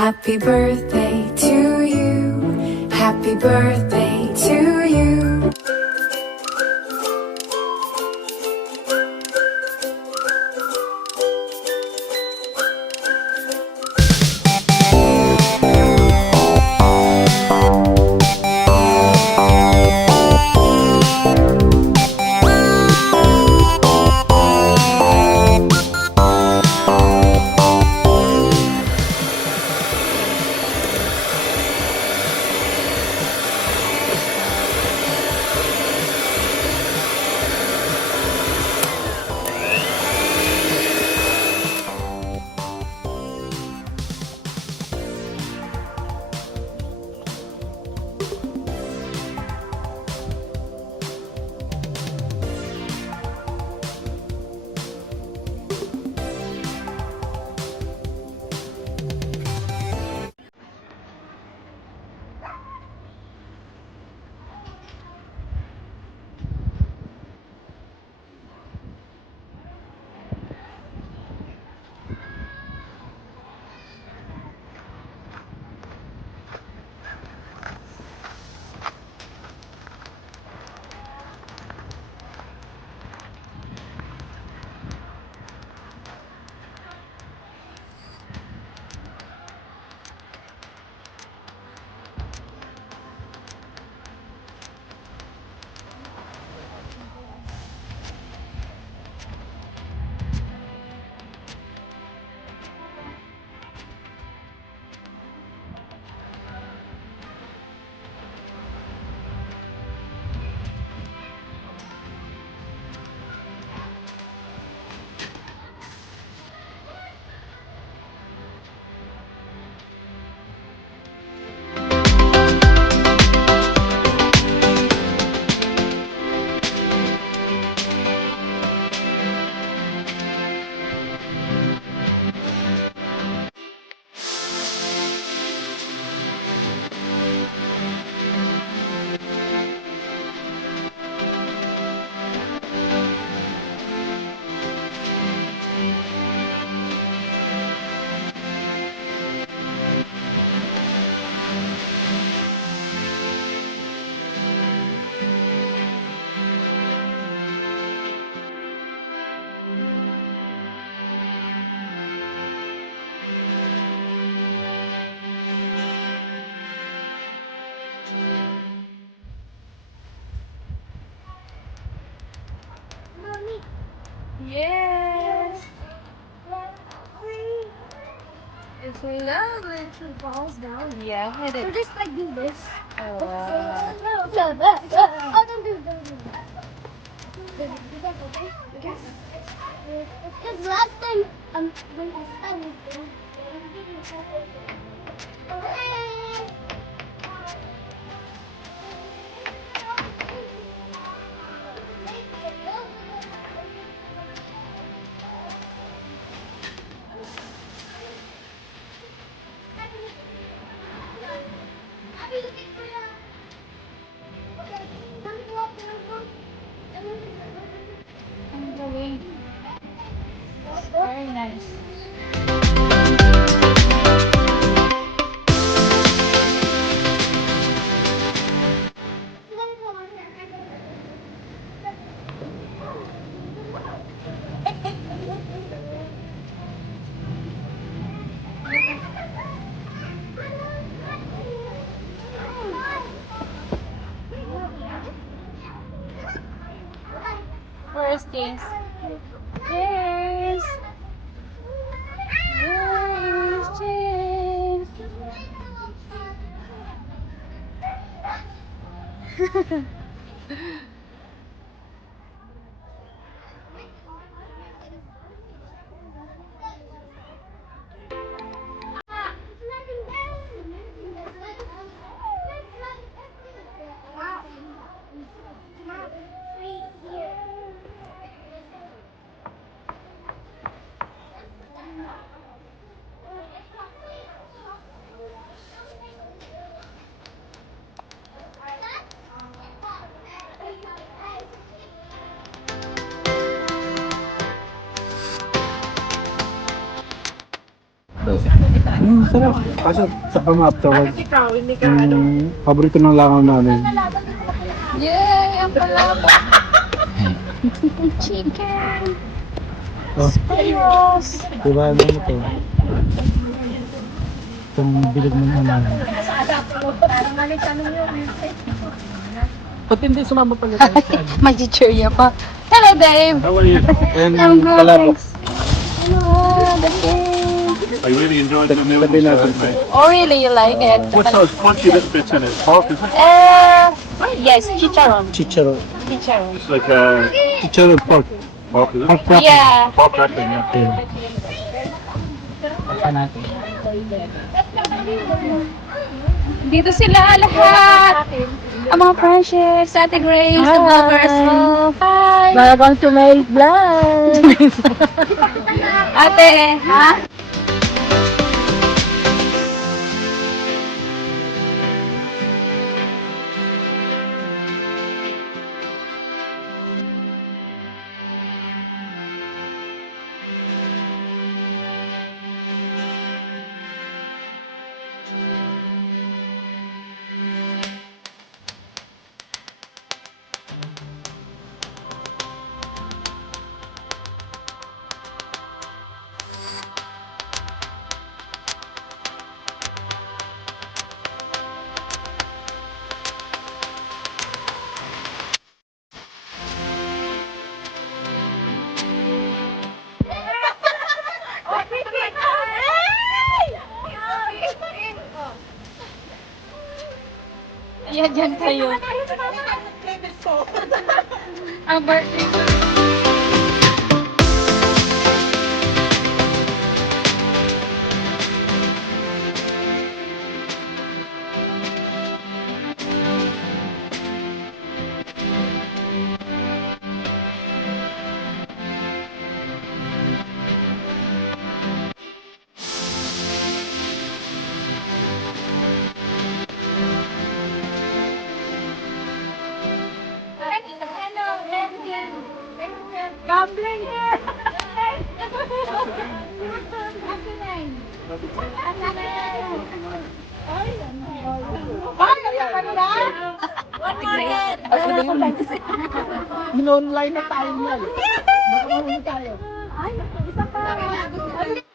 Happy birthday to you. Happy birthday to you. Yes. It's lovely. It falls down. Yeah, I So did. just like do this. Oh, Oh, don't do that. Okay. Because last time, when I started, very nice. Where's this? Cheers! Cheers! Cheers! Sarap. Kaso sa pang-afterwards. Paborito ng langaw namin. Yay! Ang palabok. Chicken. Oh, Spayos. diba ano ito? Itong bilog mo naman. Parang malit ano yun. Ba't hindi sumama pala tayo sa ano? May chichirya pa. Hello, babe. How are you? And I'm good, palabok. thanks. Hello, the babe. I really enjoyed the new Tabi natin. Oh, really? You like it? What's those crunchy little bits in it? Pork, is it? Yes, chicharon. Chicharo. Chicharon. It's like Chicharo pork. pork, is it? Pork wrap. Yeah. Pork wrapping, yeah. Pa natin. Dito sila lahat. Ang mga precious, Ate Grace, the vloggers mo. Hi! Welcome to my vlog. Ate, ha? Ayan, dyan kayo. Ang birthday ko. Gambling here! In-online na tayo yan. Baka mahuli tayo. Ay, isa pa.